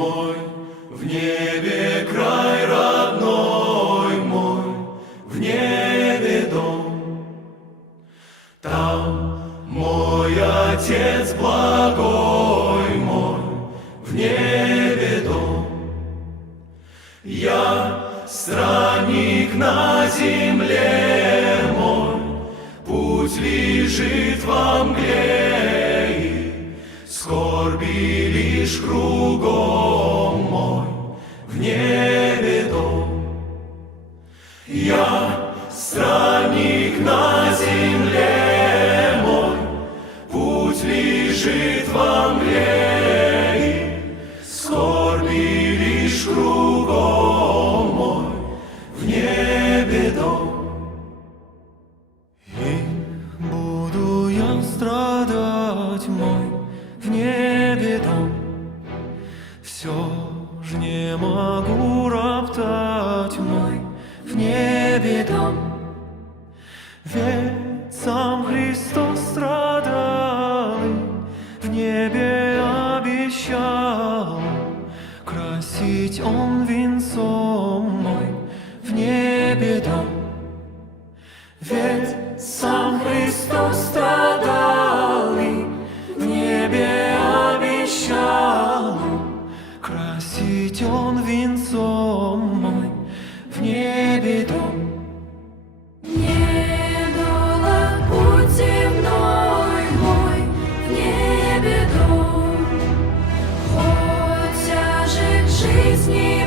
мой, в небе край родной мой, в небе дом. Там мой Отец благой мой, в небе дом. Я странник на земле мой, путь лежит во мгле, и скорби лишь кругом мой, в небе дом. Я странник на земле мой, путь лежит во мгле, и скорби лишь кругом мой, в небе дом. И буду я страдать, мой в небе дом. Все ж не могу роптать, мой в небе дом. Ведь сам Христос страдал и в небе обещал красить Он венцом мой в небе дом. Ведь сам Христос страдал и в небе обещал красить Он венцом мой в небе дом. Недолог путь земной мой, в небе дом. Хоть тяжек жизни